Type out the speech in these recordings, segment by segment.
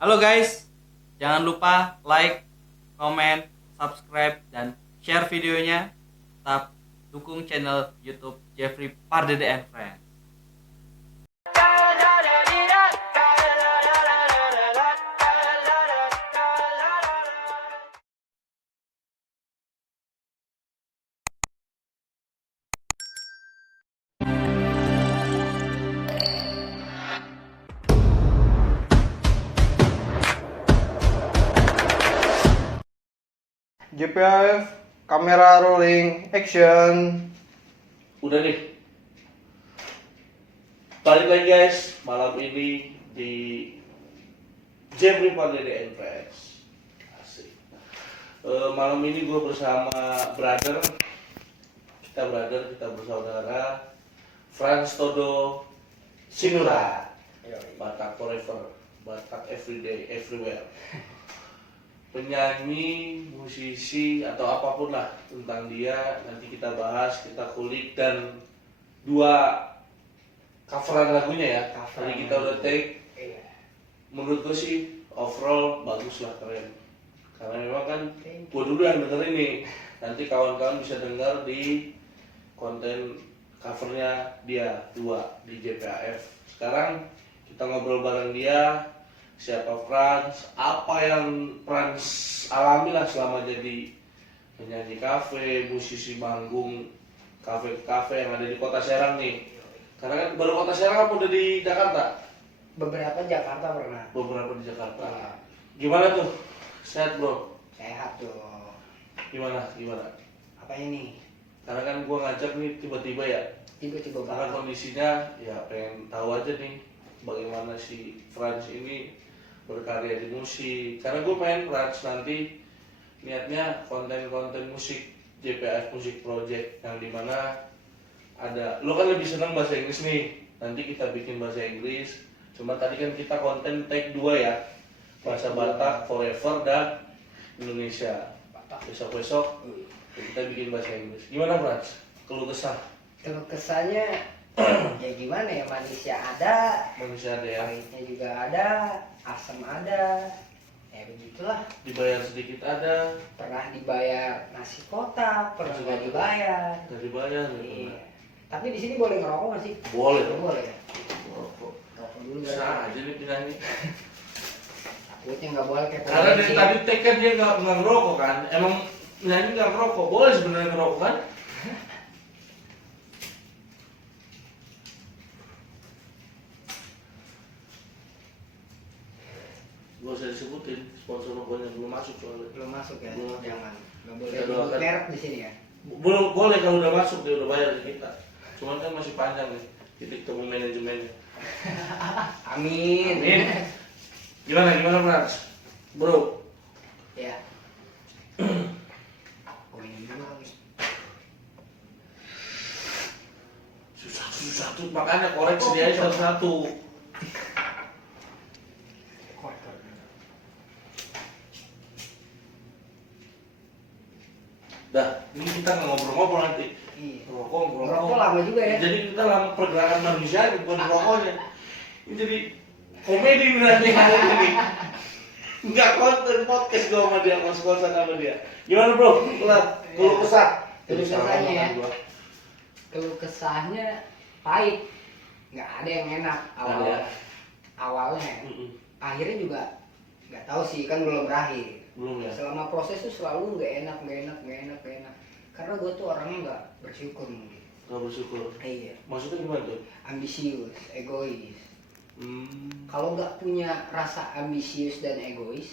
Halo guys, jangan lupa like, comment, subscribe, dan share videonya. Tetap dukung channel YouTube Jeffrey Pardede and Friends. JPF, kamera rolling, action. Udah nih. Balik lagi guys, malam ini di Jeffrey Pardede and Friends. Asik. Malam ini gue bersama kita bersaudara Franz Todo Sinura. Batak forever, Batak everyday, everywhere. Penyanyi, musisi, atau apapun lah tentang dia nanti kita bahas, kita kulik, dan dua coveran lagunya ya. Tadi kita udah take. Menurut gue sih overall bagus lah, keren. Karena memang kan gue dulu yang dengerin nih. Nanti kawan-kawan bisa dengar di konten covernya dia dua di JPAF. Sekarang kita ngobrol bareng dia. Siapa Franz, apa yang Franz alami lah selama jadi penyanyi kafe, musisi manggung kafe-kafe yang ada di Kota Serang nih. Karena kan baru Kota Serang apa udah di Jakarta? Beberapa Jakarta pernah. Beberapa di Jakarta. Iya. Gimana tuh? Sehat bro? Sehat tuh. Gimana? Apa ini? Karena kan gua ngajak nih tiba-tiba ya. Tiba-tiba Karena banget. kondisinya ya pengen tahu aja nih bagaimana si Franz ini berkarya di musik. Karena gue pengen Franz nanti niatnya konten-konten musik JPF Music Project yang dimana ada, lo kan lebih senang bahasa Inggris nih, nanti kita bikin bahasa Inggris. Cuma tadi kan kita konten take 2 ya, bahasa Batak forever dan Indonesia. Besok-besok kita bikin bahasa Inggris. Gimana Franz? Keluh kesah Kalau kesannya ya gimana ya, manisnya ada, manusia ada ya, pahitnya juga ada, asam ada. Ya begitulah. dibayar sedikit ada, Pernah dibayar nasi kotak, pernah Nasi nggak kotak. dibayar. nggak dibayar. Iya. Tapi di sini boleh ngerokok nggak sih? Boleh Oh, dong. boleh ya. Rokok. Rokok dulu Bisa nggak? aja nih penyanyi. Takutnya nggak boleh kayak Karena dari polisi. tadi take kan dia nggak ngerokok kan. Emang penyanyi nggak ngerokok. Boleh sebenarnya ngerokok kan? Gak usah disebutin sponsor rokoknya belum masuk soalnya. Belum masuk ya? Belum. Jangan. Nggak boleh Kita sebut doakan. merek di sini ya. Belum boleh kalau udah masuk dia udah bayar ke kita. Cuman kan masih panjang nih titik temu manajemennya. Amin. Amin. Gimana Frans? Bro, Ya. Oh ini dulu kali. susah tuh makanya koreksi dia aja satu-satu. Dah, ini kita nggak ngobrol-ngobrol nanti. Iya. Ngerokok lama juga ya. Jadi kita lama pergerakan manusia bukan rokoknya. Ini jadi komedi nih nanti hari ini. Enggak konten podcast gue sama dia, kos-kosan sama dia. Gimana bro? Keluh kesah. Keluh Jadi salah kesahnya makan ya. gua. Keluh kesahnya pahit, nggak ada yang enak Nggak ada. awalnya. Mm-mm. Akhirnya juga nggak tahu sih, kan belum berakhir. Belum ya. Selama proses tuh selalu nggak enak. Karena gue tuh orangnya nggak bersyukur mungkin. Gak bersyukur. Iya. Maksudnya gimana tuh? Ambisius, egois. Hmm. Kalau nggak punya rasa ambisius dan egois,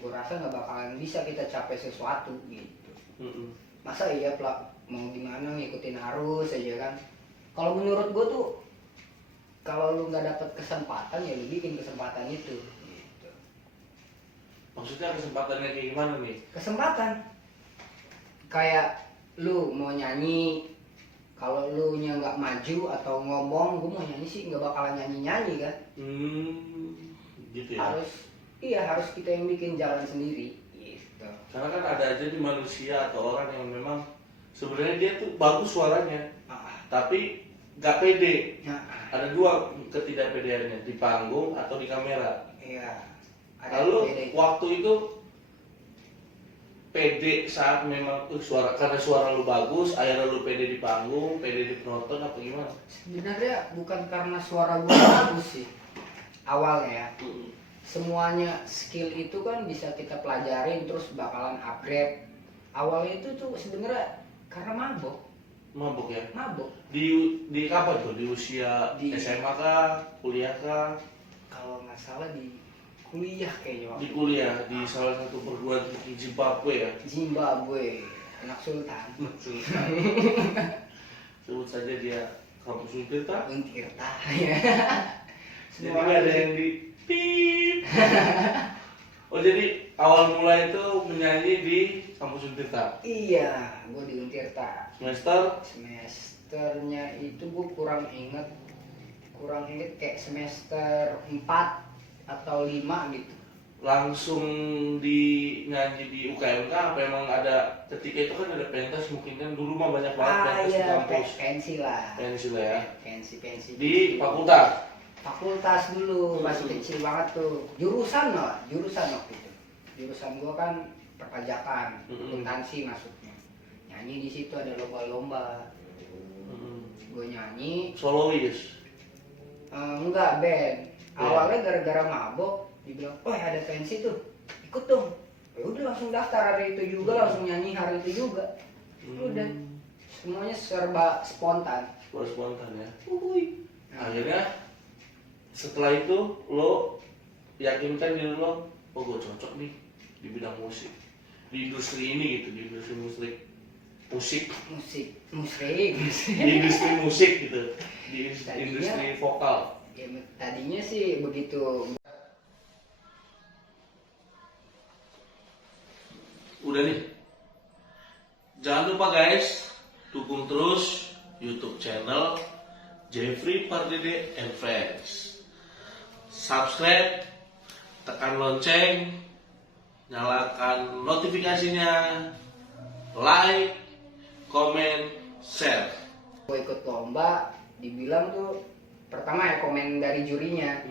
gue rasa nggak bakalan bisa kita capai sesuatu gitu. Mm-mm. Masa iya plak mau gimana ngikutin arus aja kan. Kalau menurut gue tuh, kalau lu nggak dapet kesempatan ya lu bikin kesempatan itu gitu. Maksudnya kesempatannya kayak gimana nih? Kesempatan kayak lu mau nyanyi, kalau lu nya nggak maju atau ngomong gue mau nyanyi sih nggak bakalan nyanyi kan. Gitu ya. Harus kita yang bikin jalan sendiri gitu. Karena kan ada aja di manusia atau orang yang memang sebenarnya dia tuh bagus suaranya, tapi nggak pede. Nah, Ada dua ketidakpedeannya, di panggung atau di kamera. iya. Lalu pede. waktu itu pede saat memang karena suara lu bagus, akhirnya lu pede di panggung, pede di penonton apa gimana? Sebenarnya bukan karena suara gue bagus sih awalnya ya. Semuanya skill itu kan bisa kita pelajarin terus bakalan upgrade. Awalnya itu tuh sebenarnya karena mabok. Mabuk ya? Mabok. Di kapan tuh? Di usia Di- SMA kah? Kuliah kah? Kalau nggak salah di kuliah kayaknya waktu Di kuliah di salah satu perguruan tinggi Zimbabwe ya. Zimbabwe, anak sultan. Sebut saja dia kampus Untirta. Untirta ya. Jadi nggak ada yang di pip. Oh jadi awal mulai itu menyanyi di kampus Untirta. Iya, gue di Untirta. Semester Semesternya itu gue kurang inget kayak semester 4 atau 5 gitu. langsung di nyanyi di UKMK apa emang ada ketika itu kan ada pentas mungkin kan dulu mah banyak banget pentas di kampus. pensi lah. Pensi lah ya. Pensi Di fakultas. fakultas dulu masih kecil banget tuh. Jurusan waktu itu. Jurusan gua kan perpajakan, akuntansi masuknya. Nyanyi di situ ada lomba-lomba. Gue nyanyi, Solois. enggak band. Awalnya gara-gara mabok, dibilang, "Oh, ada pensi tuh. Ikut dong." Ya udah langsung daftar hari itu juga, langsung nyanyi hari itu juga. Udah semuanya serba spontan. Baru spontan ya. Uhuy. Akhirnya setelah itu lo yakinkan diri lo, oh gue cocok nih di bidang musik, di industri ini gitu, di industri musik, di industri musik gitu, di industri vokal. Ya tadinya sih begitu. Udah nih, jangan lupa guys, dukung terus YouTube channel Jeffrey Pardede and Friends. Subscribe, tekan lonceng, nyalakan notifikasinya, like, comment, share. Gue ikut lomba, dibilang tuh pertama ya komen dari jurinya,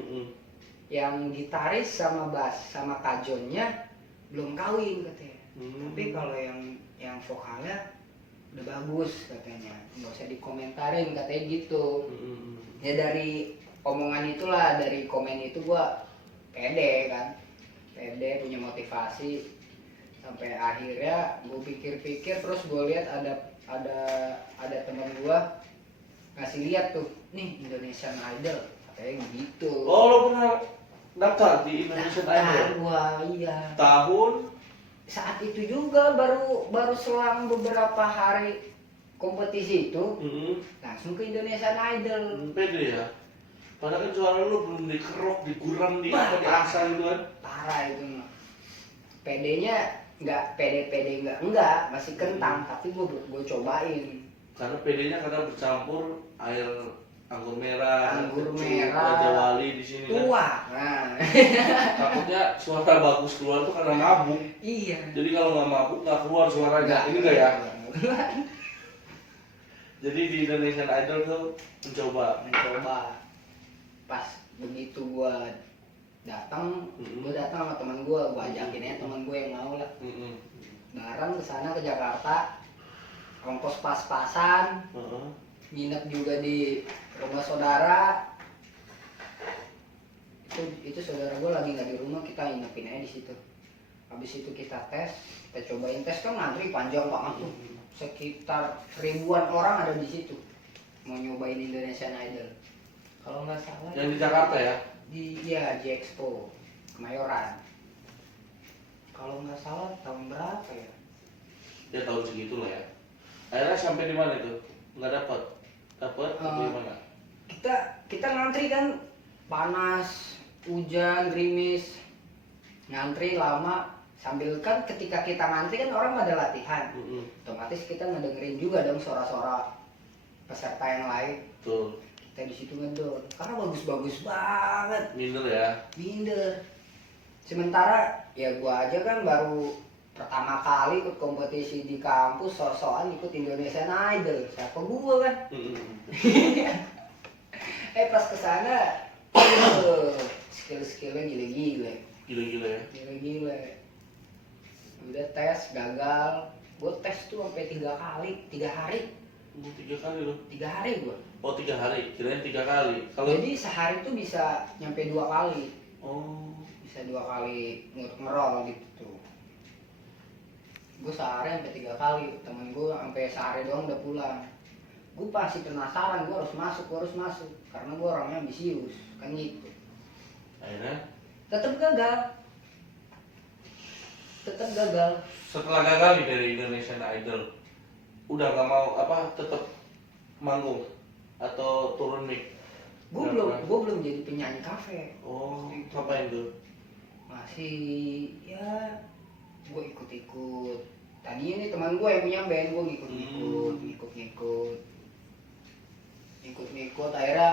yang gitaris sama bass sama kajonnya belum kawin katanya. Tapi kalau yang vokalnya udah bagus katanya, nggak usah dikomentarin katanya gitu. Ya dari omongan itulah, dari komen itu gua pede punya motivasi sampai akhirnya gue pikir-pikir terus gue lihat ada teman gua ngasih lihat tuh, nih Indonesian Idol katanya gitu. Oh lo pernah daftar di Indonesian Idol? Gua iya. Tahun? Saat itu juga baru selang beberapa hari kompetisi itu langsung ke Indonesian Idol. Pede ya? Padahal kan suara lu belum dikerok, diguram, diasah gitu kan? Parah itu mah. PD-nya nggak pede enggak, masih kentang, tapi gue cobain. Karena PD-nya kadang bercampur air anggur merah, Raja Wali di sini kan. Tua. Nah. Takutnya suara bagus keluar tuh karena mabuk. Iya. Jadi kalau nggak mabuk nggak keluar suaranya. Ini enggak ya? Jadi di Indonesian Idol tuh mencoba. Pas begitu gua datang sama teman gua ajakin aja teman gua yang mau lah. Bareng ke sana ke Jakarta, ongkos pas-pasan, nginep juga di rumah saudara. Itu saudara gua lagi nggak di rumah, kita nginepin aja di situ. Habis itu kita cobain tes kan ngantri panjang banget tuh. Sekitar ribuan orang ada di situ mau nyobain Indonesian Idol. Kalau nggak salah Yang di Jakarta ya? Di Expo Kemayoran. Kalau nggak salah tahun berapa ya? Ya tahun segitu lah ya. Akhirnya sampai di mana itu? Nggak dapat di mana? Kita ngantri kan, panas, hujan, gerimis, ngantri lama. Sambil kan ketika kita ngantri kan orang pada latihan, otomatis kita ngedengerin juga dong suara-suara peserta yang lain. Tuh. Kita di situ ngedon, karena bagus-bagus banget. Minder. Sementara ya gua aja kan baru pertama kali ikut kompetisi di kampus, sok-sokan ikut Indonesian Idol. Siapa gua kan? Pas kesana, skill-skillnya gile-gile. Gila-gila ya. Gila-gila. Udah tes gagal. Gue tes tuh sampai 3 kali, 3 hari. 3 kali loh. 3 hari gue. Oh 3 hari, kirain 3 kali. Kalau Jadi sehari tuh bisa nyampe 2 kali. oh Bisa 2 kali ngerol gitu tuh. Gue sehari sampai 3 kali. Temen gue sampai sehari doang udah pulang. Gue pasti penasaran, gue harus masuk. Karena gue orangnya ambisius, kan gitu. akhirnya Tetap gagal. setelah gagal nih dari Indonesian Idol, udah nggak mau apa tetap manggung atau turun mic? Gue belum jadi penyanyi kafe. Oh, Waktu itu. ngapain tuh? Masih ya gue ikut-ikut. Tadinya nih teman gue yang punya band, gue ngikut-ngikut. Akhirnya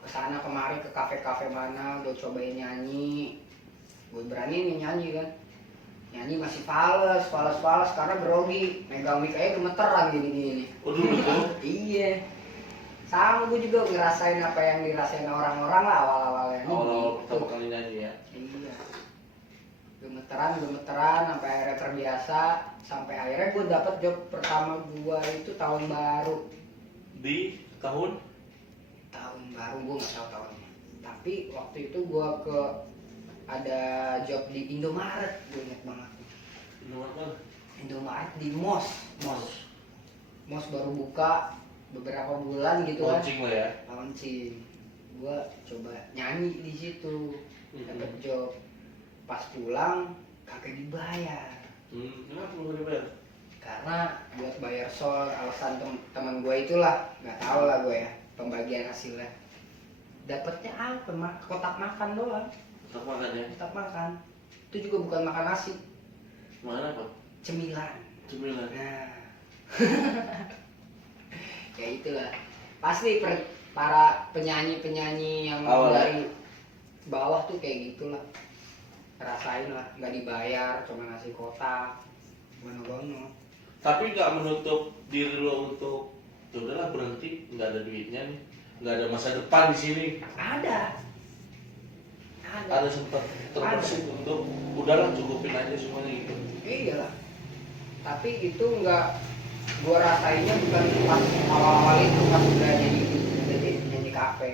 kesana kemari ke kafe-kafe mana, udah cobain nyanyi. Gue berani nih nyanyi kan. Nyanyi masih fales karena grogi. Megang mic aja gemeteran gini. Oh dulu tuh? Iya. Sama gue juga ngerasain apa yang dirasain orang-orang lah awal-awalnya. Awal-awal pertama kali nyanyi ya? Iya. Gemeteran sampai akhirnya terbiasa. Sampai akhirnya gue dapet job pertama gue itu tahun baru. Di tahun? Tahun baru gue nggak tahu tahunnya. Tapi waktu itu gue ada job di Indomaret, gue inget banget. Indomaret di Mos baru buka beberapa bulan gitu kan. Launching lah ya? Launching. Gue coba nyanyi di situ, dapet job. Pas pulang kagak dibayar. Kenapa belum dibayar? Karena buat bayar sol, alasan teman gue itulah, nggak tahu lah gue ya pembagian hasilnya. Dapatnya apa? Kotak makan doang. Kotak makan ya? Kotak makan. Itu juga bukan makan nasi. Mana apa? Cemilan. Nah. Ya itulah. Pasti para penyanyi yang Awal dari bawah tuh kayak gitulah. Rasain lah, nggak dibayar, cuma ngasih kotak. Gono-gono. Tapi nggak menutup diri lo untuk ya udahlah berhenti, nggak ada duitnya nih, nggak ada masa depan di sini. Ada. Ada sempat terbersih untuk udahlah cukupin aja semuanya gitu. Iya lah. Tapi itu nggak, gua rasainnya bukan pas awal-awal itu, pas udah nyanyi kafe.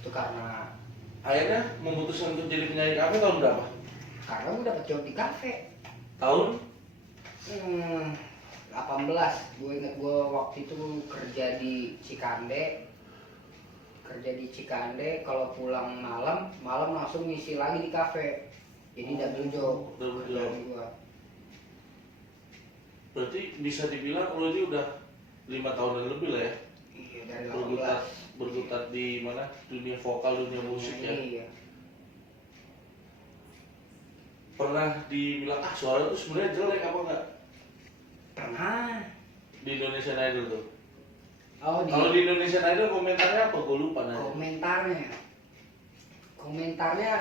Itu karena Akhirnya memutuskan untuk jadi penyanyi kafe tahun berapa? karena gua dapet job di kafe. Tahun? 18. Gue inget gue waktu itu kerja di Cikande. Kalau pulang malam langsung ngisi lagi di kafe. Jadi double job. Gua. Berarti bisa dibilang lo ini udah 5 tahunan lebih lah ya? Iya, dari 18. Berkutat di mana? Dunia vokal, dunia musik ya? Iya. Pernah dibilang, suara tuh sebenarnya jelek apa enggak? Pernah. Di Indonesian Idol tuh? Oh, Kalau di Indonesian Idol komentarnya apa? Gue lupa nanya. Komentarnya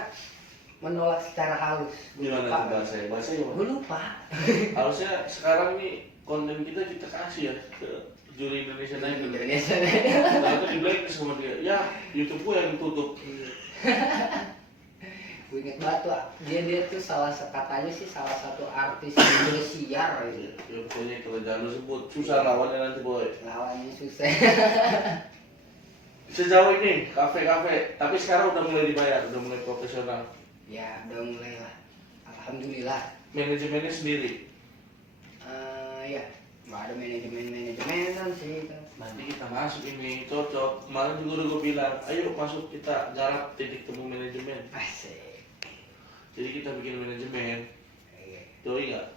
menolak secara halus. Gimana tuh bahasanya? Bahasanya gimana? Gue lupa. Harusnya sekarang nih konten kita kasih ya ke juri Indonesian Idol. Nah itu di blacklist sama dia. Ya YouTube gue yang tutup. Gue inget banget tuh, dia tuh katanya sih salah satu artis Indosiar gitu. Ya pokoknya kalau jangan lu sebut susah lawannya nanti boy. Lawannya susah. Sejauh ini kafe-kafe, tapi sekarang udah mulai dibayar, udah mulai profesional. Ya udah mulai lah. Alhamdulillah. Manajemennya sendiri. Ya nggak ada manajemenan sih. Nanti kita masuk ini cocok. Kemarin juga udah gue bilang, ayo masuk kita garap titik temu manajemen. Asik. Jadi kita bikin manajemen. Iya. Doi nggak?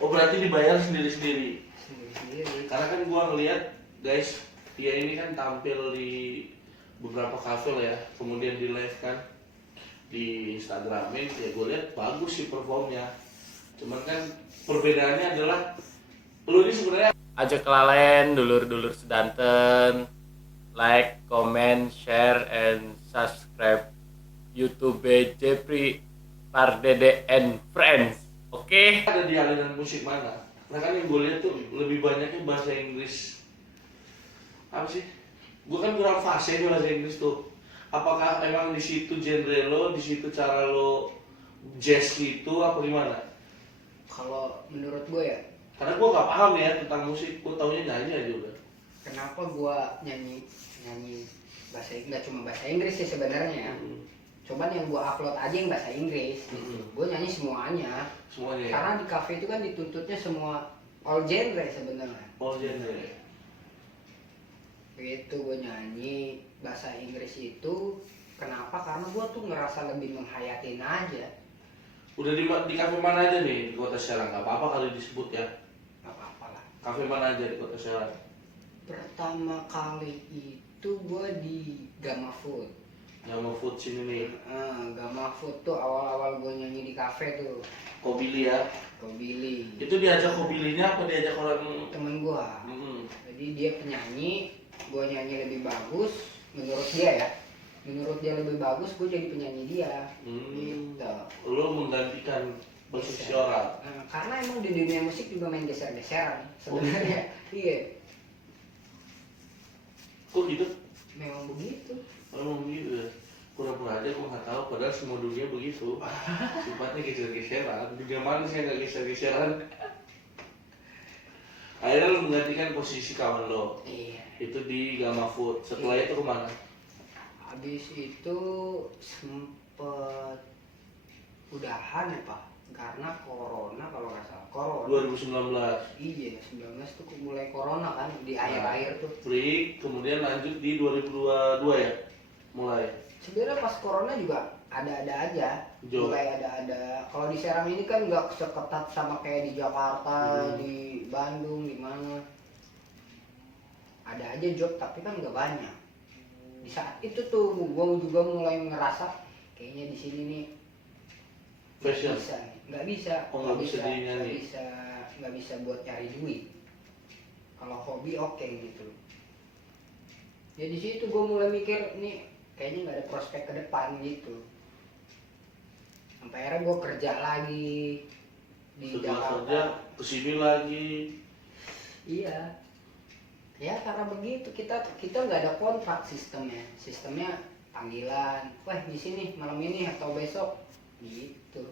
Oh berarti dibayar sendiri-sendiri. Sendiri. Karena kan gua ngeliat guys, dia ini kan tampil di beberapa kafe lah ya, kemudian di live kan di Instagramin, ya gue lihat bagus sih performnya. Cuman kan perbedaannya adalah lu ini sebenarnya Aja kelalen dulur-dulur sedanten, like, comment, share, and subscribe YouTube Jeffrey Pardede and Friends. Oke? ada di aliran musik mana. Nah kan yang gue lihat tuh lebih banyaknya bahasa Inggris. Apa sih? Gue kan kurang fasih di bahasa Inggris tuh. apakah emang di situ genre lo, di situ cara lo jazz gitu apa gimana? Kalau menurut gue ya, Karena gue gak paham ya tentang musik, gue taunya nyanyi aja udah. kenapa gue nyanyi bahasa nggak cuma bahasa Inggris sih sebenarnya ya. Cuman yang gue upload aja yang bahasa Inggris. Gue nyanyi semuanya. Semuanya ya? Karena di cafe itu kan dituntutnya semua all genre sebenarnya. All genre. Begitu gue nyanyi bahasa Inggris itu, kenapa? Karena gue tuh ngerasa lebih menghayatin aja. Udah di kafe mana aja nih di Kota Serang? Gak apa-apa kali disebut ya. Gak apa-apa lah. Kafe mana aja di Kota Serang? Pertama kali itu gue di Gamma Food. Nama food sini nih. Gamma Food tuh awal-awal gue nyanyi di kafe tuh. Kobili ya. Kobili. Itu diajak Kobilinya apa diajak orang? Temen gue. Hmm. Jadi dia penyanyi, gue nyanyi lebih bagus. Menurut dia ya. Menurut dia lebih bagus, gue jadi penyanyi dia. Gitu. Lo menggantikan posisi Geser. orang. Karena emang di dunia musik juga main geser-geseran sebenarnya. Iya. Kok gitu? Memang begitu. Emang gitu ya? Pura-pura aja gue gak tahu, padahal semua dunia begitu. Sifatnya geser-geseran. Dunia mana sih yang gak geser-geseran? Akhirnya lo menggantikan posisi kawan lo. Iya. Itu di Gamma Food. Setelah itu kemana? Habis itu sempet udahan ya Pak, karena corona kalau nggak salah. Corona. 2019. Iya, 19 tuh mulai corona kan di akhir-akhir tuh. Break, kemudian lanjut di 2022 ya? Mulai. Sebenarnya pas corona juga ada-ada aja. Jo. Mulai ada-ada. Kalau di Serang ini kan nggak seketat sama kayak di Jakarta, di Bandung, di mana. Ada aja job tapi kan nggak banyak. Di saat itu tuh gue juga mulai ngerasa kayaknya di sini nih Fashion. nggak bisa Oh, nggak bisa dinyanyi. nggak bisa buat cari duit. Kalau hobi oke gitu. Ya di situ gue mulai mikir nih kayaknya nggak ada prospek ke depan gitu. Sampai akhirnya gue kerja lagi di Setelah Jakarta. kerja, kesini lagi. Iya. Ya karena begitu kita nggak ada kontrak sistemnya panggilan. Wah di sini malam ini atau besok gitu.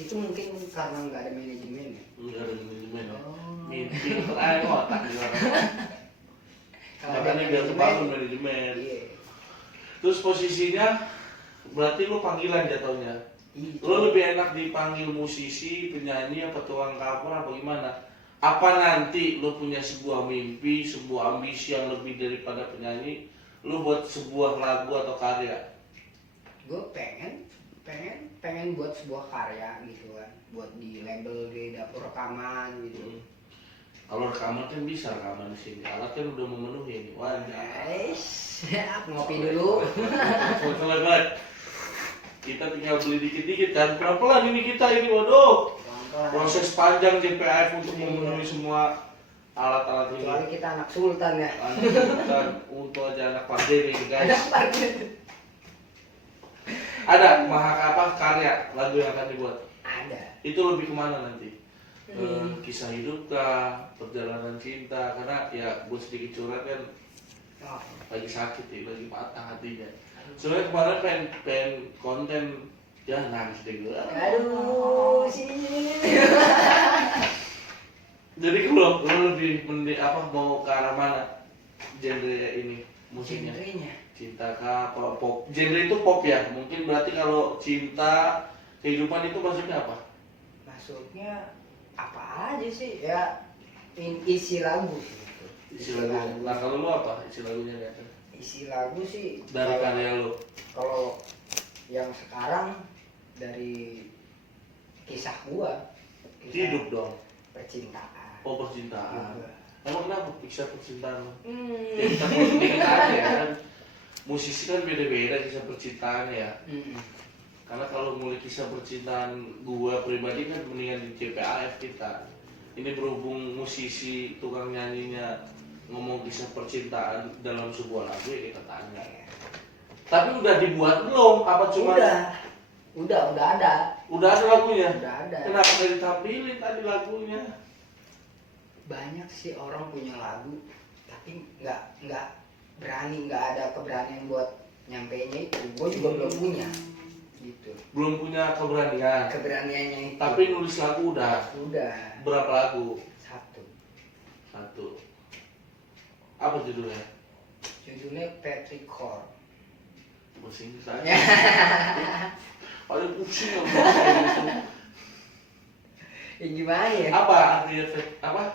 Itu mungkin karena nggak ada manajemen ya. Enggak ada manajemen ya. Oh. Mimpi terakhir otak di orang. Kalau ada Makanya biar kebangun manajemen. Iya. Terus posisinya berarti lu panggilan jatuhnya. Iya. Lu lebih enak dipanggil musisi, penyanyi, apa tukang cover apa gimana? Apa nanti lu punya sebuah mimpi, sebuah ambisi yang lebih daripada penyanyi, lu buat sebuah lagu atau karya? Gue pengen buat sebuah karya gitu kan, buat di label di dapur rekaman gitu. Kalau rekaman kan bisa rekaman di sini, alat kan udah memenuhi nih. Guys, siap ngopi dulu. Selesai banget. Kita tinggal beli dikit-dikit kan, pelan-pelan ini kita ini, waduh. Proses panjang JPF untuk memenuhi semua alat-alat ini. Kecuali kita anak sultan ya. Bukan untuk aja anak partai nih guys. Ada apa karya lagu yang akan dibuat? Ada. Itu lebih kemana nanti? Kisah hidup kah, perjalanan cinta? Karena ya gue sedikit curhat kan, Oh, lagi sakit ya, lagi patah hatinya. Soalnya kemarin pengen konten, ya nangis deh gue. aduh sini. Jadi kalau lo lebih mau ke arah mana genre ini musiknya? Genrenya. Cinta kah, apa pop? Genre itu pop ya? Mungkin berarti kalau cinta, kehidupan itu maksudnya apa? Maksudnya apa aja sih ya, isi lagu gitu. Isi lagu. Nah kalau lo apa isi lagunya ya? Isi lagu sih Dari karya lo? kalau yang sekarang dari kisah gua, Hidup dong. percintaan. Oh percintaan. Juga. Emang kenapa kisah percintaan lo? Hmm. Ya kita mau sedikit aja ya kan. Musisi kan beda-beda kisah percintaan ya. Karena kalau mulai kisah percintaan gua pribadi kan mendingan di CPAF kita. Ini berhubung musisi tukang nyanyinya ngomong kisah percintaan dalam sebuah lagu ya kita tanya. Tapi udah dibuat belum? Apa cuma? Udah ada. Udah ada lagunya. Udah ada. Kenapa nggak ditampilin tadi lagunya? Banyak sih orang punya lagu tapi nggak berani, nggak ada keberanian buat nyampeinnya itu gue juga belum punya gitu. Belum punya keberanian. Keberaniannya itu. Tapi nulis lagu udah. Udah. Berapa lagu? Satu. Apa judulnya? Judulnya Petrichor. Bahasa Inggris aja. Paling pusing sama bahasa Inggris. Ya gimana ya? Apa artinya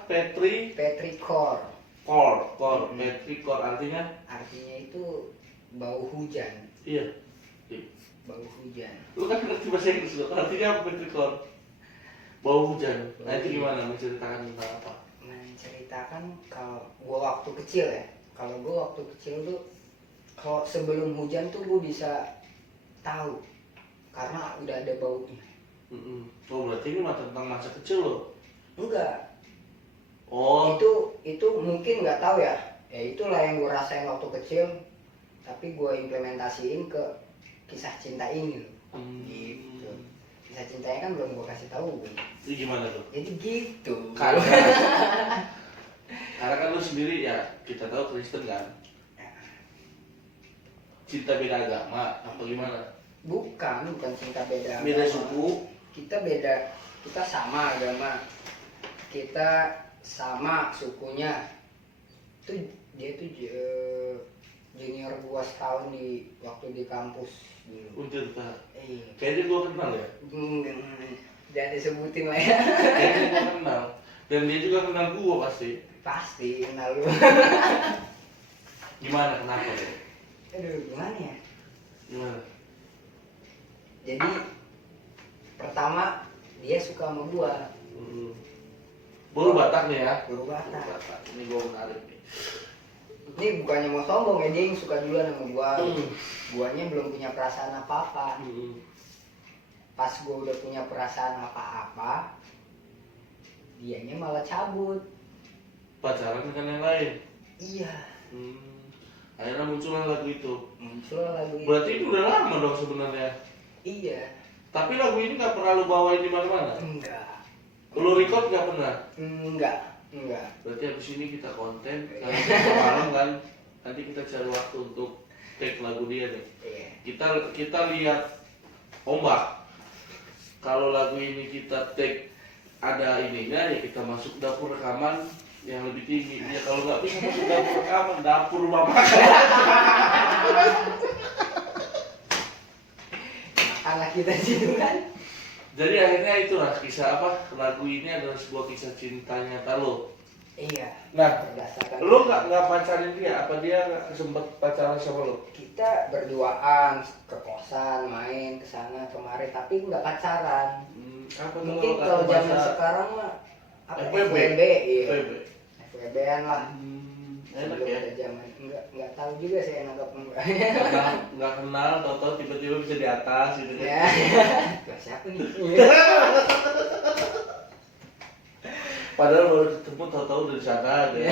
Petrichor. Petrichor artinya? Artinya itu bau hujan. Iya. Bau hujan. Lu kan ngerti bahasa Inggris lo. Artinya apa petrichor? Bau hujan. Nah itu gimana menceritakan tentang apa? Menceritakan kalau gua waktu kecil ya. Kalau gua waktu kecil tuh kalau sebelum hujan tuh gua bisa tahu karena udah ada baunya. Oh berarti ini mah tentang masa kecil lo? Enggak. Oh. Itu mungkin nggak tahu ya. Ya itulah yang gue rasain waktu kecil. Tapi gue implementasiin ke kisah cinta ini loh. Gitu. Kisah cintanya kan belum gue kasih tahu. Itu gimana tuh? Jadi gitu. Karena kan lu sendiri ya kita tahu Kristen kan. Cinta beda agama apa gimana? Bukan cinta beda. Beda agama. suku. Kita beda. Kita sama agama. Kita sama sukunya. Dia tuh junior gua setahun waktu di kampus dulu. Udah tak. Iya. Kayaknya gua kenal ya. Jangan disebutin lah ya. Kayaknya gua kenal. Dan dia juga kenal gua pasti. Pasti kenal lu. Gimana kenapa ya? Aduh, gimana ya? Gimana? Jadi pertama dia suka sama gua. Bulu Batak nih ya. Bulu Batak. Bulu Batak. Ini gua menarik nih. Ini bukannya mau sombong ya, dia yang suka duluan sama gua. Guanya belum punya perasaan apa-apa. Pas gua udah punya perasaan apa-apa, dianya malah cabut. Pacaran dengan yang lain. Iya. Akhirnya muncullah lagu itu. Muncul lagu itu. Berarti itu udah lama dong sebenarnya. Iya. Tapi lagu ini nggak pernah lu bawain di mana-mana. Enggak. Lu record nggak pernah. Enggak. Berarti habis ini kita konten. Kalau malam kan, nanti kita cari waktu untuk take lagu dia deh. Iya. Kita lihat ombak. Kalau lagu ini kita take ada ininya ya kita masuk dapur rekaman yang lebih tinggi. Ya kalau nggak bisa masuk dapur rekaman, dapur rumah makan. Anak kita situ kan. Jadi akhirnya itulah kisah apa lagu ini adalah sebuah kisah cinta nyata lo. Iya. Nah, Berdasarkan lo nggak pacarin dia? Apa dia nggak sempet pacaran sama lo? kita berduaan ke kosan main ke sana kemari tapi nggak pacaran. Apa tuh Mungkin kata kalau zaman bahasa sekarang mah apa FWB? FWB, iya. FWB. FWB-an lah. Enak Sebelum ya. ada zaman nggak tahu juga sih enak apa enggak. Nggak kenal, tau-tau tiba-tiba bisa di atas gitu kan. Ya. Lah, siapa nih? Padahal baru ketemu tau-tau dari sana gitu.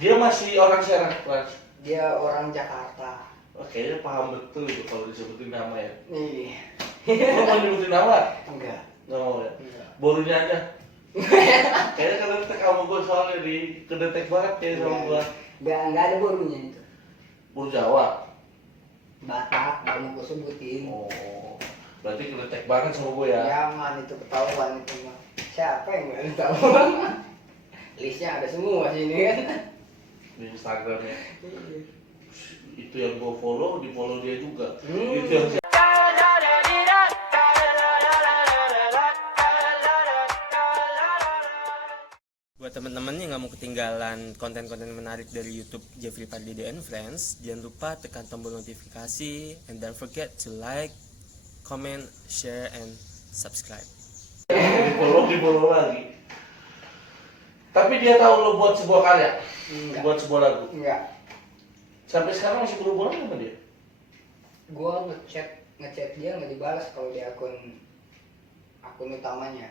Dia masih orang Serang, Mas. Dia orang Jakarta. Oh, kayaknya paham betul itu kalau disebutin nama ya. Iya. Lo mau nyebutin nama? Enggak. Nggak mau ya? Enggak. Borunya aja. Kayaknya kedetek sama gue soalnya di kedetek banget kayak sama gue. Enggak ada borunya itu. Boru Jawa. Batak, nggak mau gue sebutin. Oh, berarti kedetek banget sama gue ya. Yaman itu ketahuan itu mah. Siapa yang nggak tahu? Listnya ada semua sini kan. Di Instagramnya. Itu yang gue follow, di follow dia juga. Itu yang Buat teman-teman yang nggak mau ketinggalan konten-konten menarik dari YouTube Jeffrey Pardede and Friends, jangan lupa tekan tombol notifikasi and don't forget to like, comment, share, and subscribe. di follow lagi. Tapi dia tahu lo buat sebuah karya, Enggak. buat sebuah lagu. Enggak. Sampai sekarang masih berhubungan sama dia. Gua ngechat dia nggak dibalas kalau di akun utamanya.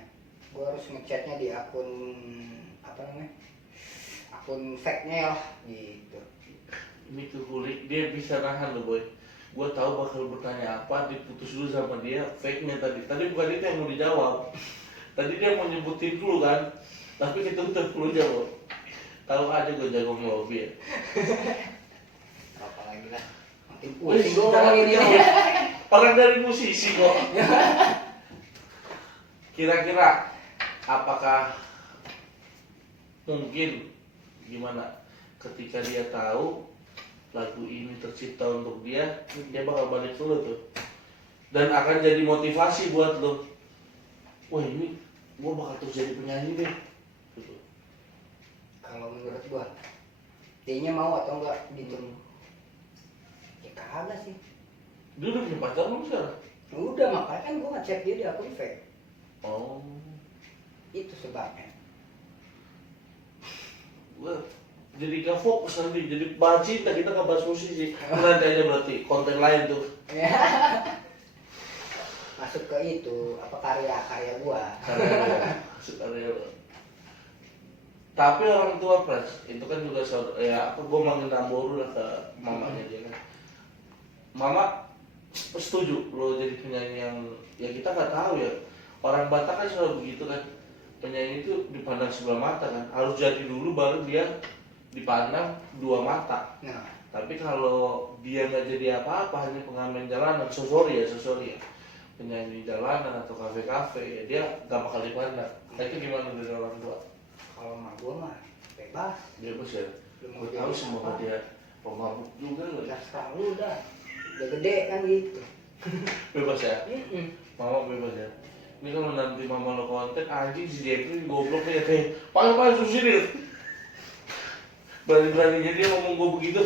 Gua harus ngechatnya di akun apa namanya? Akun fake-nya lah gitu. Ini kulik dia bisa nahan lo boy. Gue tahu bakal bertanya apa, diputus dulu sama dia, fake-nya tadi. Tadi bukan itu yang mau dijawab. Tadi dia mau nyebutin dulu kan, tapi kita udah perlu jawab. Tahu aja gue jago ngelobi ya. Gila. Makin Wih, pusing gue jangan ngomongin ini. jauh. Orang dari musisi kok. Kira-kira apakah mungkin gimana ketika dia tahu lagu ini tercipta untuk dia bakal balik ke lo tuh dan akan jadi motivasi buat lo. Wah ini gua bakal terus jadi penyanyi deh. Gitu. Kalau menurut gua, dia mau atau enggak gitu. Ya kagak sih. Dia udah punya pacar belum sekarang? Udah, makanya kan gua ngecek dia di akun fake. Oh, Itu sebabnya. gua jadi gak fokus nanti, jadi bahas cinta kita gak bahas musisi. Nanti aja berarti konten lain tuh. Masuk ke itu apa karya gua. Karya lo. Tapi orang tua Pras, itu kan juga ya aku gue manggil Namboru lah ke mamanya dia kan. Mama setuju lo jadi penyanyi yang ya kita nggak tahu ya. Orang Batak kan selalu begitu kan. Penyanyi itu dipandang sebelah mata kan. Harus jadi dulu baru dia dipandang dua mata. Nah, Tapi kalau dia nggak jadi apa-apa hanya pengamen jalanan, sorry ya, penyanyi jalanan atau kafe-kafe ya dia nggak bakal dipandang. Nah, itu gimana dari orang tua? kalau sama gua mah bebas. Bebas ya. Lu mau Gue jadi tahu semoga apa? dia pemabuk juga nggak? Udah selalu udah gede kan gitu. Bebas ya. Mm-mm. Mama bebas ya. Ini kalau nanti mama lo konten anjing si Jeffrey goblok ya teh. Paling susah dia. Berani-beraninya dia ngomong gue begitu.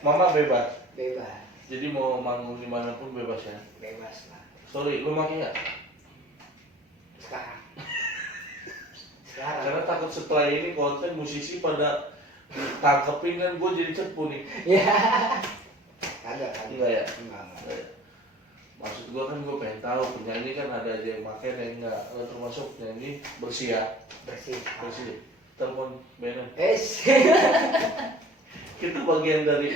Mama bebas. Bebas, Jadi mau manggung dimanapun bebas ya. bebas lah. Sorry, lu makin nggak? Sekarang. Karena takut setelah ini konten musisi pada ditangkepin kan gue jadi cepu nih. Ya. Kagak. Enggak ya? Enggak. Enggak ya? Maksud gue kan gue pengen tahu penyanyi kan ada aja yang pakai dan enggak. Lo termasuk penyanyi bersih ya. Bersih. Bersih. Telepon BNN. Kita bagian dari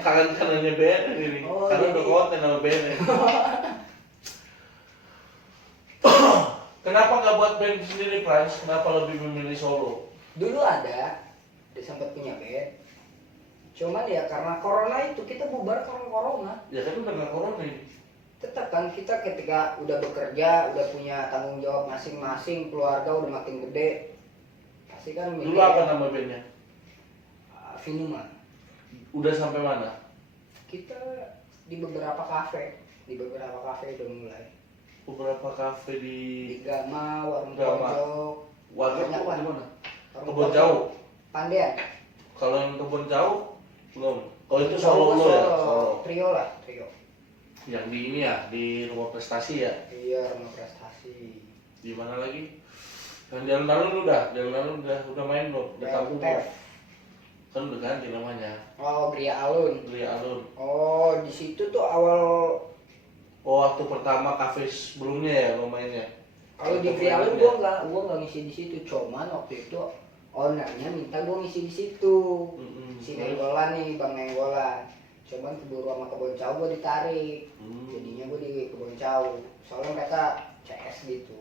kangen-kangennya BNN ini. Oh, Karena jadi- udah konten sama BNN. Kenapa nggak buat band sendiri, Pras? Kenapa lebih memilih solo? Dulu ada, dia sempat punya band. Cuman ya karena corona itu kita bubar karena corona. Ya kan udah nggak corona ini. Tetap kan kita ketika udah bekerja, udah punya tanggung jawab masing-masing, keluarga udah makin gede, pasti kan Dulu apa nama bandnya? Vinuma. Udah sampai mana? Kita di beberapa kafe udah mulai. Beberapa kafe di Di Gama, warung Gama. pojok, Warga Banyak, Pak. di mana? warung Kebon pojok, Jauh. Pandean. Kalau yang kebun jauh belum. Kalau itu solo lo ya, solo. Trio lah, trio. Yang di ini ya, di rumah prestasi ya. Iya, rumah prestasi. Di mana lagi? Yang jalan lalu udah main belum? Udah tampil belum? Tef. Kan udah ganti namanya. Oh, Gria Alun. Beli alun. Oh, di situ tuh awal Oh waktu pertama kafe sebelumnya ya lo mainnya. kalau di Gria Alun gua nggak ngisi di situ. Cuman waktu itu ownernya minta gua ngisi di situ. Si Nenggolan nih, Bang Nenggolan. Cuman keburu sama Kebon Jauh gua ditarik. Jadinya gua di Kebon Jauh. Soalnya mereka CS gitu.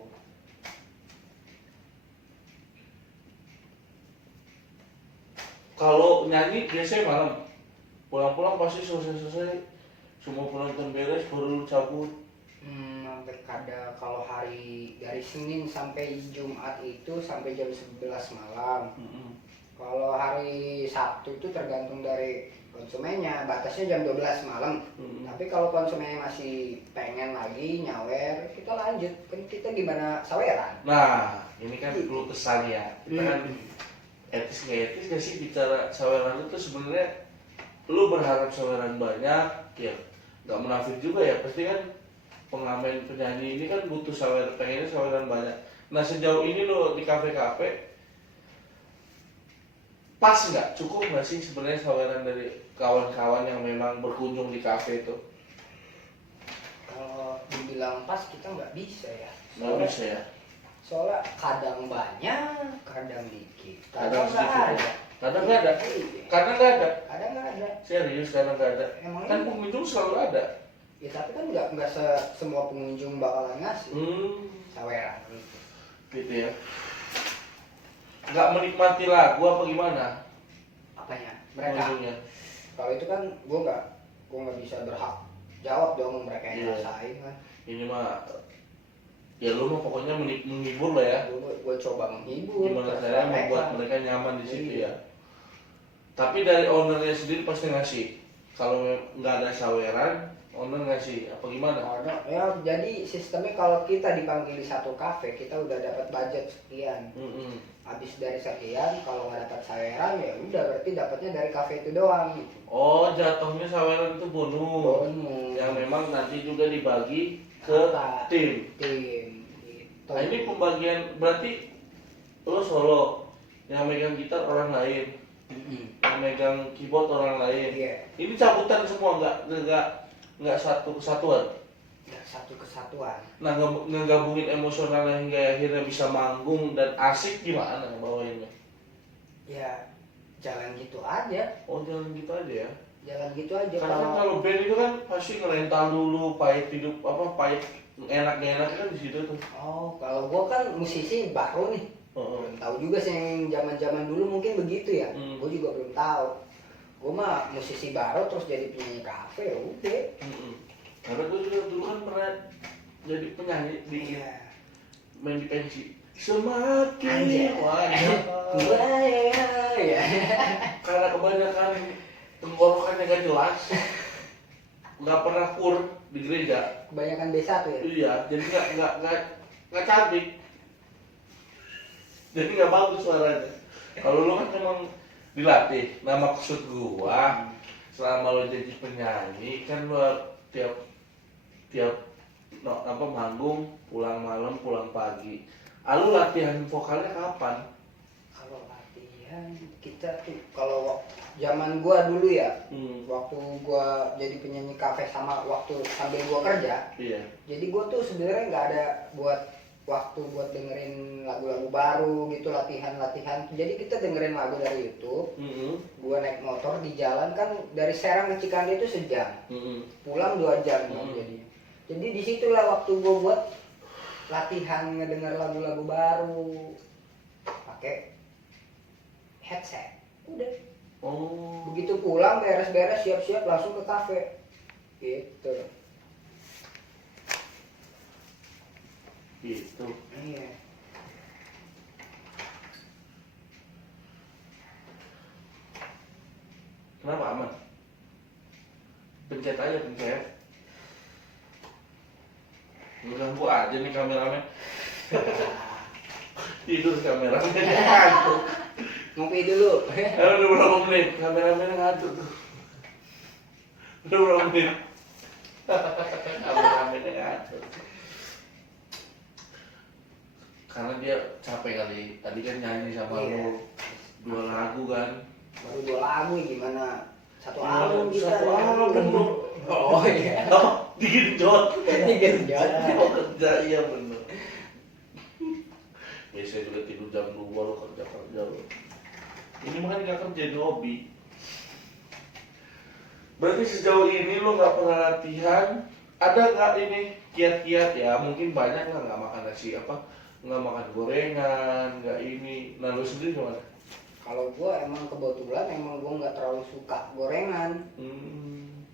Kalau nyanyi biasanya malam. Pulang-pulang pasti selesai semua penonton beres baru cabut. Sampai kalau hari dari Senin sampai Jumat itu sampai jam 11 malam. Kalau hari Sabtu itu tergantung dari konsumennya, batasnya jam 12 malam. Tapi kalau konsumennya masih pengen lagi nyawer, kita lanjut. Kan kita gimana saweran? Nah, ini kan perlu kesan ya. Kita kan etis gak sih bicara saweran itu sebenarnya lu berharap saweran banyak, ya nggak munafik juga ya. Pasti kan pengamen penyanyi ini kan butuh saweran, pengennya saweran banyak. Nah sejauh ini lo di kafe-kafe pas nggak, cukup nggak sih sebenarnya saweran dari kawan-kawan yang memang berkunjung di kafe itu? Kalau dibilang pas kita nggak bisa ya. Nggak bisa ya. Soalnya kadang banyak, kadang dikit. Kadang Kadang nggak sedikit. ada. Kadang nggak ada. Iya. Kadang nggak ada. Kadang nggak ada. Serius kadang nggak ada. Emang Kan iya? pengunjung selalu ada. Ya tapi kan nggak semua pengunjung bakalan ngasih saweran gitu. Gitu ya. Nggak menikmati lagu apa gimana? Apanya? mereka. pengunjungnya. Kalau itu kan gue nggak bisa berhak jawab dong mereka yang Iya. rasain kan. Ini mah ya lu mah pokoknya menghibur lah ya. Gue coba menghibur. Gimana terserah caranya membuat mereka nyaman di situ ya. Tapi dari ownernya sendiri pasti ngasih. Kalau nggak ada saweran, owner ngasih apa gimana? Ya jadi sistemnya kalau kita dipanggil di satu kafe kita udah dapat budget sekian. Habis dari sekian kalau nggak dapat saweran ya udah berarti dapatnya dari kafe itu doang gitu. Oh, jatuhnya saweran itu bonus. Bonus. Yang memang nanti juga dibagi ke Apa? tim. Gitu. Nah, ini pembagian berarti lo solo, yang megang gitar orang lain, yang megang keyboard orang lain. Iya. Ini cabutan semua nggak satu kesatuan. Ya, satu kesatuan. Nah, ngegabungin emosional hingga akhirnya bisa manggung dan asik gimana bawainnya? Ya jalan gitu aja. Oh, jalan gitu aja ya. Jalan gitu aja. Karena kan kalau band itu kan pasti ngerental dulu, pahit hidup pahit enak gak enak kan di situ tuh. Oh, kalau gua kan musisi baru nih. Belum tahu juga sih yang zaman-zaman dulu mungkin begitu ya. Gua juga belum tahu. Gua mah musisi baru terus jadi penyanyi kafe ya udah. Karena gue juga dulu kan pernah jadi penyanyi di Iya. main di pensi. Semakin Anjay. wah, Ya. karena kebanyakan tenggorokannya gak jelas, nggak pernah kur di gereja. Kebanyakan B1 ya. Iya, jadi nggak cantik, jadi nggak bagus suaranya. Kalau lu kan emang dilatih. Nah, maksud gua selama lo jadi penyanyi kan lo tiap manggung pulang malam pulang pagi. Lalu latihan vokalnya kapan? Kalau latihan kita tuh kalau zaman gua dulu ya, waktu gua jadi penyanyi kafe sama waktu sambil gua kerja, Iya. jadi gua tuh sebenarnya nggak ada buat waktu buat dengerin lagu-lagu baru gitu, latihan. Jadi kita dengerin lagu dari YouTube. Gua naik motor di jalan kan dari Serang ke Cikande itu sejam, pulang 2 jam kan jadinya. Jadi disitulah waktu gua buat latihan ngedenger lagu-lagu baru pakai headset. Udah. Oh. Begitu pulang beres-beres siap-siap langsung ke kafe. Gitu. Gitu. Iya. Kenapa aman? Pencet aja pencet. Ganggu aja nih kameramen. Tidur kameramen ngantuk. Ngopi dulu. Udah berapa menit? Kameramen ngantuk tuh. Udah berapa menit? Kameramen ngantuk. Karena dia capek kali. Tadi kan nyanyi sama lu 2 lagu kan. Baru 2 lagu gimana? Satu Iya, album kita. satu album, bro. Oh iya. Oh, digenjot. Digenjot. Oh, kerja iya bener. Biasanya juga tidur jam 2 lo kerja lo. Ini makanya gak kerja di hobi. Berarti sejauh ini lo gak pernah latihan. Ada gak ini kiat-kiat ya? Mungkin banyak lah gak makan nasi nggak makan gorengan, nggak ini. Nah lo sendiri gimana? Kalau gua emang kebetulan gua nggak terlalu suka gorengan.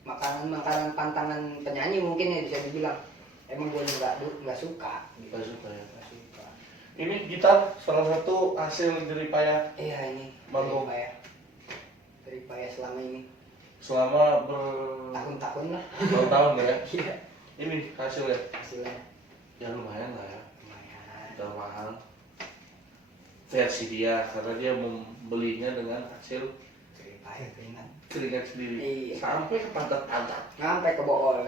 Makanan pantangan penyanyi mungkin ya bisa dibilang. Emang gua nggak suka. Gitu. Nggak suka ya? Nggak suka. Ini gitar salah satu hasil jerih payah Iya ini. Manggung. Dari payah selama ini. selama Tahun-tahun lah. bertahun-tahun ya. Iya. Ini hasilnya Hasilnya ya lumayan lah ya, lumayan. udah mahal versi dia karena dia membelinya dengan hasil Dari payah keringat. keringat sendiri. Iya. Sampai ke pantat-pantat. Sampai ke bool.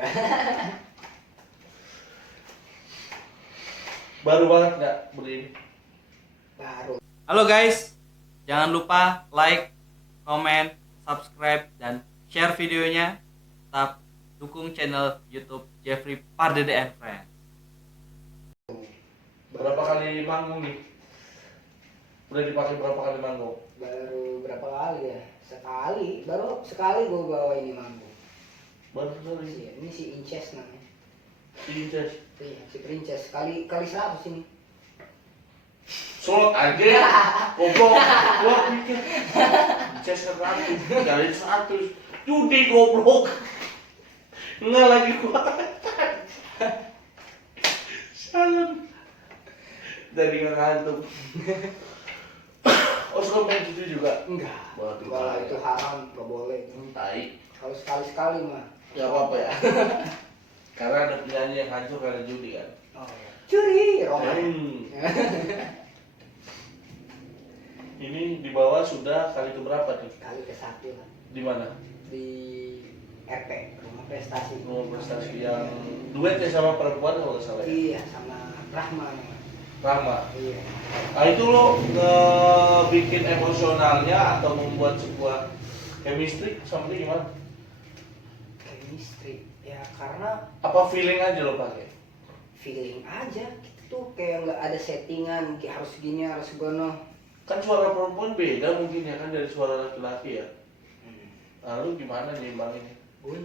Baru banget nggak beli ini? Baru. Halo guys, jangan lupa like, comment, subscribe, dan share videonya. Tetap dukung channel YouTube Jeffrey Pardede and Friends. Berapa kali manggung nih? Udah dipakai berapa kali manggung? Baru berapa kali ya? Baru sekali gue bawa ini manggung. Baru kali. Ini si Inces namanya. Princess. Iya, si Princess kali 100 ini. Slot aja. Goblok. Gua pikir akses 100 kali 100 judi goblok. Enggak lagi gua. Salam. Dari nggak ngantuk. Oh suka main judi juga? Enggak. Waduh, Kalau bahaya. itu haram, nggak boleh. Tai. Kalau sekali-sekali mah. Gak apa-apa ya. Karena ada penyanyi yang hancur karena judi kan. Oh iya. Curi, Roman. Ini di bawah sudah kali keberapa nih? Kali ke-1 lah. Di mana? Di RP, Rumah Prestasi. Rumah prestasi yang duet ya sama perempuan kalau nggak salah ya? Iya, sama Rahma. Rahma. Iya. Nah itu lo bikin emosionalnya atau membuat sebuah chemistry sama dia gimana? Chemistry. Ya karena Apa feeling aja lo pakai? feeling aja. Kita tuh kayak nggak ada settingan, kayak harus gini, harus gono. Kan suara perempuan beda mungkin ya kan dari suara laki-laki ya. Nah lu gimana nyimbanginnya? Gue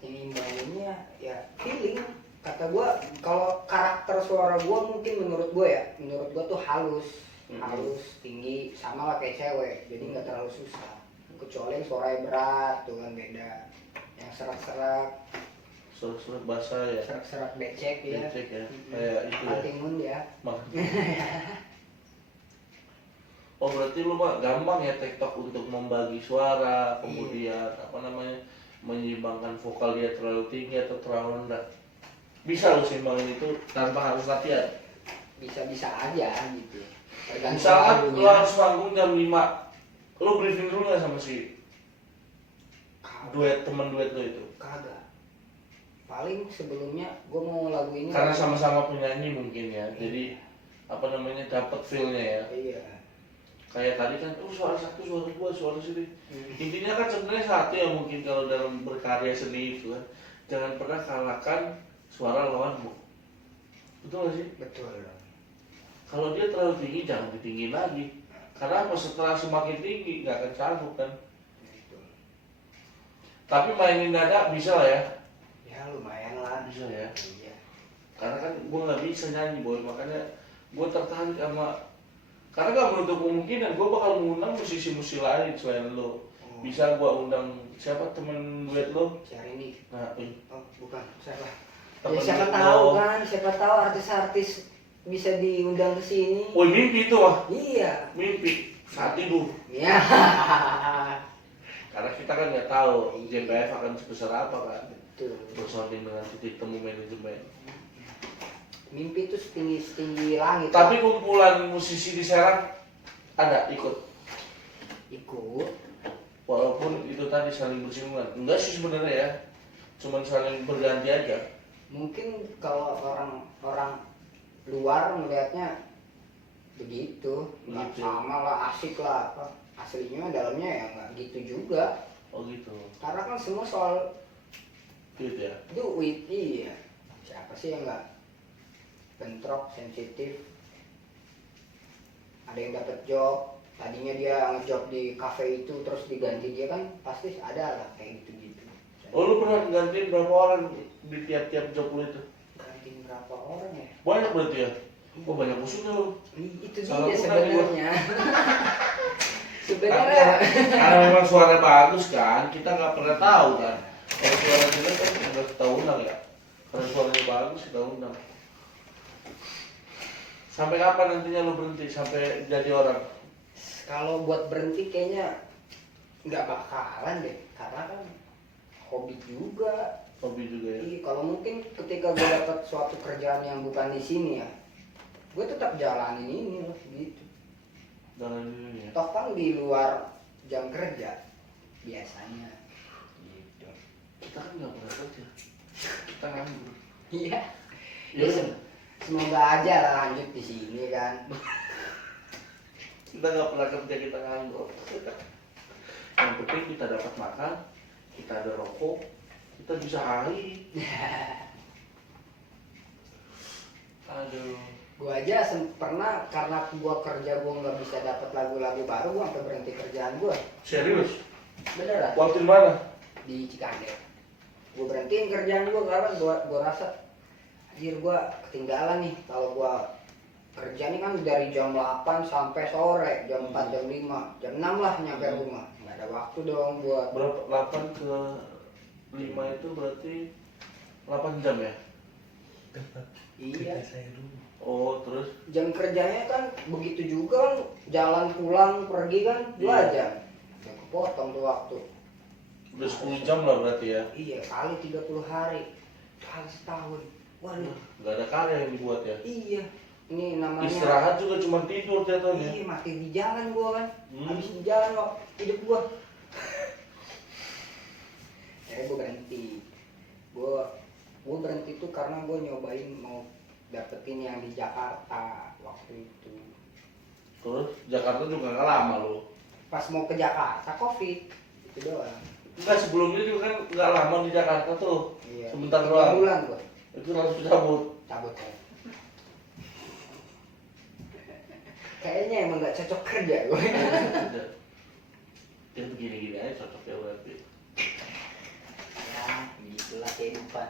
nyimbanginnya ya feeling. Kata gue kalau karakter suara gue mungkin menurut gue tuh halus, tinggi, sama lah kayak cewek, jadi nggak terlalu susah. Kecuali yang suaranya berat tuh kan beda, yang serak-serak, Surat-surat basah ya? serak-serak becek ya, Becek ya? Kayak itu ya? Matimun ya. Oh berarti lu mah gampang ya TikTok untuk membagi suara, kemudian apa namanya menyeimbangkan vokal dia terlalu tinggi atau terlalu rendah. Bisa lu seimbangin itu tanpa harus latihan. Bisa-bisa aja gitu. Tergantung Misalkan lu lagunya. harus manggung jam 5, lu briefing dulu nggak sama si teman duet lu itu? Kagak. Paling sebelumnya gue mau lagu ini. Karena sama-sama penyanyi mungkin ya, jadi apa namanya dapat feel-nya ya. Iya. Kayak tadi kan, suara satu, suara dua, suara sini. Intinya kan sebenarnya satu ya mungkin kalau dalam berkarya seni itu kan, jangan pernah kalahkan suara lawanmu. Betul gak sih? Betul dong. Kalau dia terlalu tinggi jangan ditinggiin lagi. Karena apa setelah semakin tinggi nggak akan sanggup kan. Betul. Tapi mainin dada bisa lah ya. Ya lumayan lah. Bisa ya. Iya. Karena kan gue nggak bisa nyanyi boy, makanya gue tertarik sama. Karena gak menutup kemungkinan gue bakal mengundang musisi-musisi lain selain lo. Bisa gue undang siapa temen duet lo? Cari ini. Nah, Oh bukan, siapa? temen Ya siapa duet tahu lo. kan, siapa tahu artis-artis bisa diundang ke sini. Woi mimpi itu mah, Iya. mimpi saat tidur. Ya. Karena kita kan nggak tahu JPF akan sebesar apa kan. Betul. Bersonding dengan titik temu manajemen. Mimpi itu setinggi langit. Tapi kumpulan musisi di Serang ada ikut, ikut. walaupun itu tadi saling bersinggungan. Enggak sih sebenarnya ya, cuman saling berganti aja. Mungkin kalau orang luar melihatnya begitu, nggak Begitu. sama lah, asik lah apa. Aslinya dalamnya ya nggak gitu juga. Oh gitu, Karena kan semua soal gitu ya. duit, iya. Siapa sih yang nggak bentrok, sensitif? Ada yang dapat job, tadinya dia ngejob di cafe itu terus diganti dia kan pasti ada lah kayak gitu-gitu. Oh lu pernah gantiin berapa orang di tiap-tiap job lu itu? Gantiin berapa orang ya? Banyak berarti ya? Oh banyak musuhnya lu. Itu Salah dia bukan sebenarnya. Karena, Sebenarnya karena memang suara bagus kan, kita nggak pernah tahu kan. Kalau suara jelek kan nggak kita undang ya. Kalau suaranya bagus kita undang. Sampai kapan nantinya lu berhenti sampai jadi orang? kalau buat berhenti kayaknya nggak bakalan deh, karena kan hobi juga. Hobi juga ya. Iya, kalau mungkin ketika gue dapat suatu kerjaan yang bukan di sini ya, gue tetap jalanin ini loh gitu. Dalam ini ya. Toh kan di luar jam kerja biasanya gitu. Kita kan nggak pernah kerja. Kita nganggur. Iya. Ya, Ya, semoga aja lah lanjut di sini kan. kita nggak pernah kerja, kita nganggur. Yang penting kita dapat makan, kita ada rokok, kita bisa hari. Aduh. Gue aja pernah karena gue kerja gue nggak bisa dapat lagu-lagu baru, gue sampai berhenti kerjaan gue. Serius? Beneran? Waktu di mana? Di Cikande. Gue berhentiin kerjaan gue karena gue rasa anjir gue ketinggalan nih. Kalau gue kerja nih kan dari jam 8 sampai sore, jam 4, jam 5, jam 6 lah nyampe rumah. Nggak ada waktu dong buat Berapa? 8 ke 5 itu berarti 8 jam ya? iya. Oh, terus? Jam kerjanya kan begitu juga kan, jalan pulang pergi kan 2 jam. Udah kepotong tuh waktu. Udah 10 jam lah berarti ya? Iya, kali 30 hari. Kali setahun. Waduh. Gak ada karya yang dibuat ya? Iya. Ini namanya Istirahat juga cuma tidur jatuhnya. iya, mati di jalan gua kan. Hmm. Habis di jalan kok hidup gua. Gua berhenti. Gua berhenti tuh karena gua nyobain mau dapetin yang di Jakarta waktu itu. Terus Jakarta juga gak lama loh. Pas mau ke Jakarta Covid itu doang. Enggak, sebelumnya juga kan gak lama di Jakarta tuh. Iya. Sebentar 3 doang. bulan gua Itu langsung cabut. cabut kan. Kayaknya emang gak cocok kerja gue. Ya begini-gini aja cocok ya berarti. Ya, gitulah kehidupan.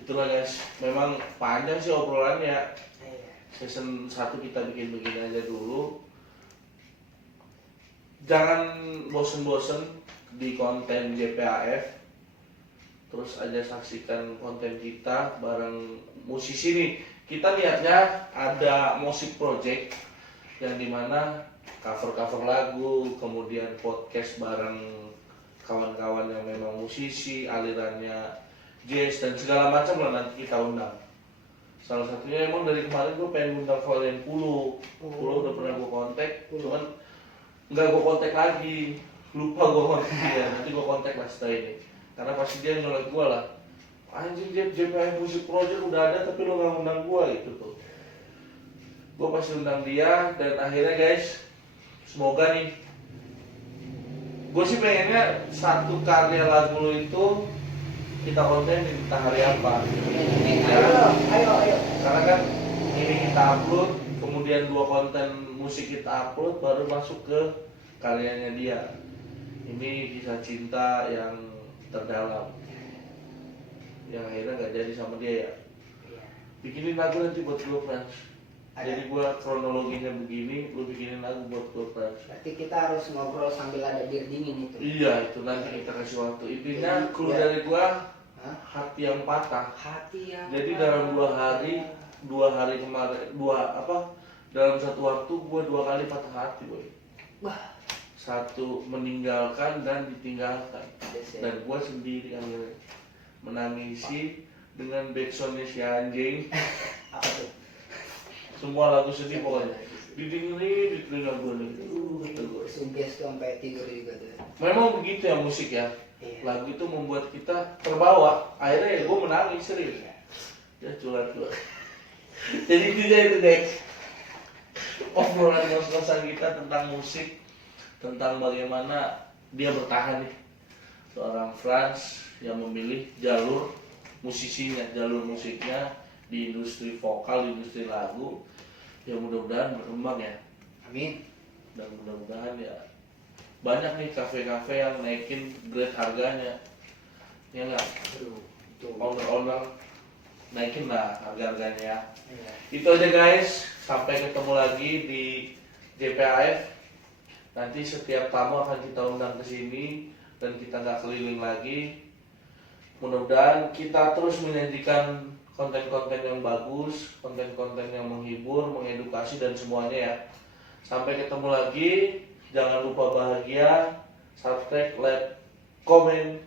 Itulah guys, memang panjang sih obrolannya. Iya. Season 1 kita bikin begini aja dulu. Jangan bosen-bosen di konten JPAF. Terus aja saksikan konten kita bareng musisi nih. Kita niatnya ada musik project yang dimana cover-cover lagu, kemudian podcast bareng kawan-kawan yang memang musisi, alirannya jazz dan segala macam lah nanti kita undang. Salah satunya emang dari kemarin gue pengen undang Valen Pulo. Pulo udah pernah gue kontak, cuman nggak gue kontak lagi, lupa gue kontak dia. Nanti gue kontak lah setelah ini, karena pasti dia nyolek gue lah. Anjing, JPF Music Project udah ada tapi lo nggak undang gue gitu tuh. Gue pasti undang dia dan akhirnya guys, semoga nih, gue sih pengennya satu karya lagu lo itu kita konten di entah hari apa. Ayo. Karena kan ini kita upload, kemudian 2 konten musik kita upload, baru masuk ke karyanya dia. Ini kisah cinta yang terdalam, yang akhirnya gak jadi sama dia ya. Bikinin lagu nanti buat gue Frans. Jadi gue kronologinya begini, lu bikinin lagu buat gue Frans. Berarti kita harus ngobrol sambil ada bir dingin itu. Iya, itu nanti kita kasih waktu. Intinya Jadi, clue ya. dari gue, Hah? hati yang patah. Hati yang Jadi dalam 2 hari kemarin, dalam satu waktu gue 2 kali patah hati boy. Wah, Satu meninggalkan dan ditinggalkan. Yes, ya. Dan gue sendiri akhirnya menangisi dengan backsoundnya si anjing. apa tuh? Semua lagu sedih pokoknya didengerin di telinga gue nih. Suges tuh sampai tidur juga tuh. Memang begitu ya musik ya. Iya. Lagu itu membuat kita terbawa. Akhirnya ya gue menangis serius. Ya curhat. Jadi itu guys, obrolan ngos-ngosan kita tentang musik, tentang bagaimana dia bertahan nih, seorang Frans yang memilih jalur musisinya, jalur musiknya di industri vokal, di industri lagu. Ya mudah-mudahan berkembang ya, Amin. dan mudah-mudahan ya banyak nih kafe-kafe yang naikin grade harganya, ya nggak? Aduh, tuh. Owner-owner naikin lah harga-harganya ya. Iya. Itu aja guys, sampai ketemu lagi di JPAF. Nanti setiap tamu akan kita undang ke sini dan kita nggak keliling lagi. Mudah-mudahan kita terus menyajikan konten-konten yang bagus, konten-konten yang menghibur, mengedukasi dan semuanya ya. Sampai ketemu lagi, jangan lupa bahagia, subscribe, like, komen,